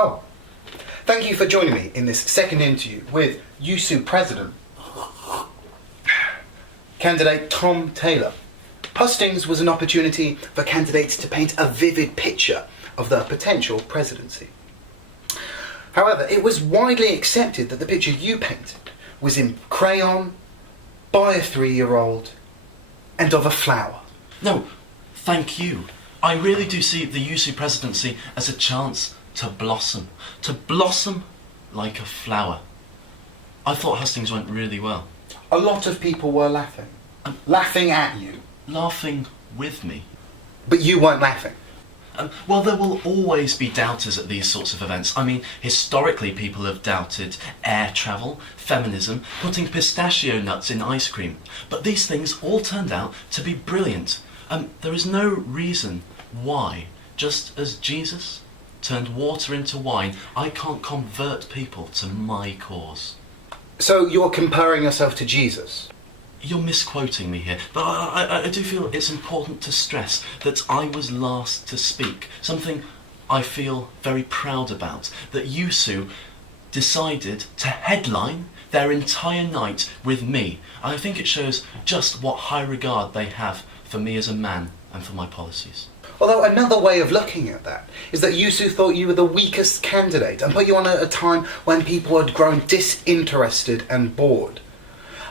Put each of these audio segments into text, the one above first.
Oh, thank you for joining me in this second interview with USU President, candidate Tom Taylor. Hustings was an opportunity for candidates to paint a vivid picture of their potential presidency. However, it was widely accepted that the picture you painted was in crayon, by a 3-year-old, and of a flower. No, thank you. I really do see the USU presidency as a chance to blossom like a flower. I thought Hustings went really well. A lot of people were laughing. Laughing at you. Laughing with me. But you weren't laughing. Well, there will always be doubters at these sorts of events. I mean, historically people have doubted air travel, feminism, putting pistachio nuts in ice cream. But these things all turned out to be brilliant. There is no reason why, just as Jesus turned water into wine, I can't convert people to my cause. So you're comparing yourself to Jesus? You're misquoting me here, but I do feel it's important to stress that I was last to speak, something I feel very proud about, that USU decided to headline their entire night with me. I think it shows just what high regard they have for me as a man and for my policies. Although another way of looking at that is that USU thought you were the weakest candidate and put you on at a time when people had grown disinterested and bored.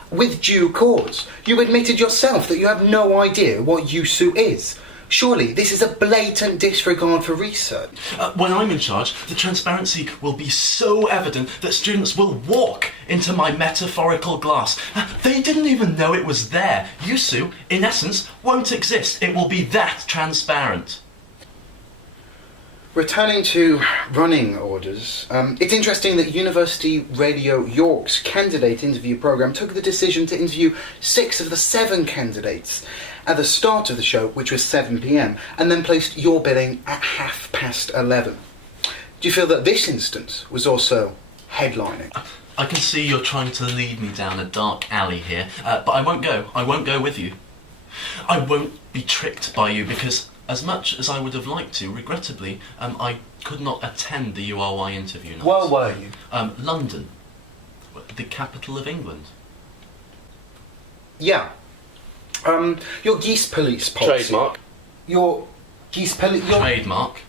With due cause, you admitted yourself that you have no idea what USU is. Surely this is a blatant disregard for research. When I'm in charge, the transparency will be so evident that students will walk into my metaphorical glass. They didn't even know it was there. USU, in essence, won't exist. It will be that transparent. Returning to running orders, it's interesting that University Radio York's candidate interview programme took the decision to interview 6 of the 7 candidates at the start of the show, which was 7 p.m, and then placed your billing at 11:30. Do you feel that this instance was also headlining? I can see you're trying to lead me down a dark alley here, but I won't go. I won't go with you. I won't be tricked by you because, as much as I would have liked to, regrettably, I could not attend the URY interview night. Where were you? London, the capital of England. Yeah. Your geese police policy. Trademark. Your geese police. Trademark.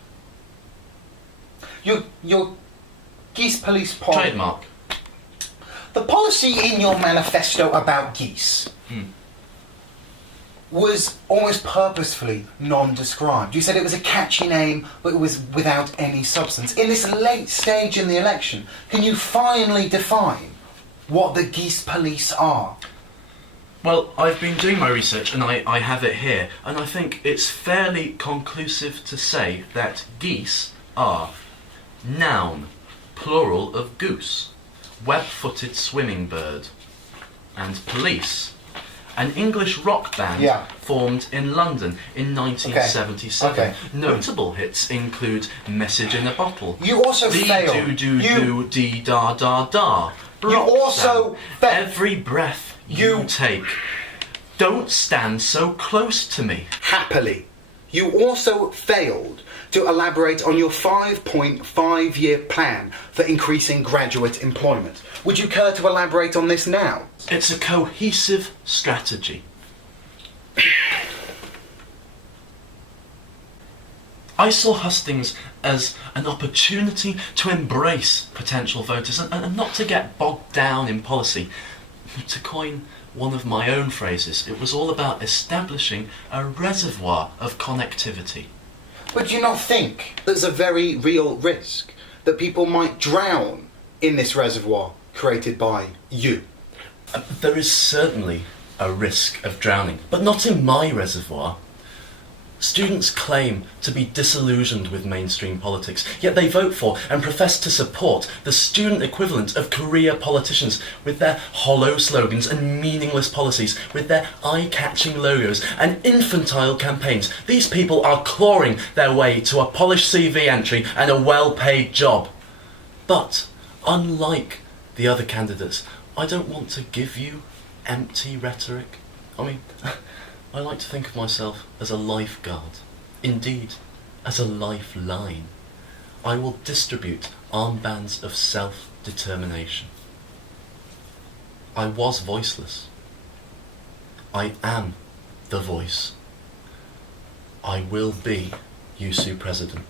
Your geese police policy. Trademark. The policy in your manifesto about geese was almost purposefully non-described. You said it was a catchy name, but it was without any substance. In this late stage in the election, can you finally define what the geese police are? Well, I've been doing my research and I have it here, and I think it's fairly conclusive to say that geese are noun, plural of goose, web-footed swimming bird, and police, an English rock band formed in London in 1977. Okay. Notable hits include Message in a Bottle, You also failed. Dee da da da. You also Every breath you take. Don't stand so close to me. Happily. You also failed to elaborate on your 5.5-year plan for increasing graduate employment. Would you care to elaborate on this now? It's a cohesive strategy. I saw hustings as an opportunity to embrace potential voters and not to get bogged down in policy. To coin one of my own phrases, it was all about establishing a reservoir of connectivity. But do you not think there's a very real risk that people might drown in this reservoir created by you? There is certainly a risk of drowning, but not in my reservoir. Students claim to be disillusioned with mainstream politics, yet they vote for and profess to support the student equivalent of career politicians with their hollow slogans and meaningless policies, with their eye-catching logos and infantile campaigns. These people are clawing their way to a polished CV entry and a well-paid job. But, unlike the other candidates, I don't want to give you empty rhetoric. I mean, I like to think of myself as a lifeguard, indeed, as a lifeline. I will distribute armbands of self-determination. I was voiceless. I am the voice. I will be USU President.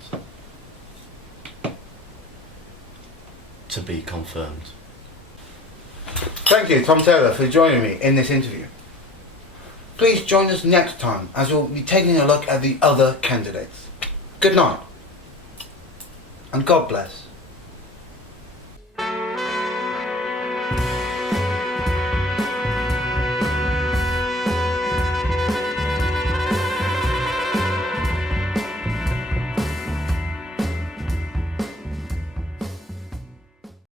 To be confirmed. Thank you, Tom Taylor, for joining me in this interview. Please join us next time as we'll be taking a look at the other candidates. Good night, and God bless.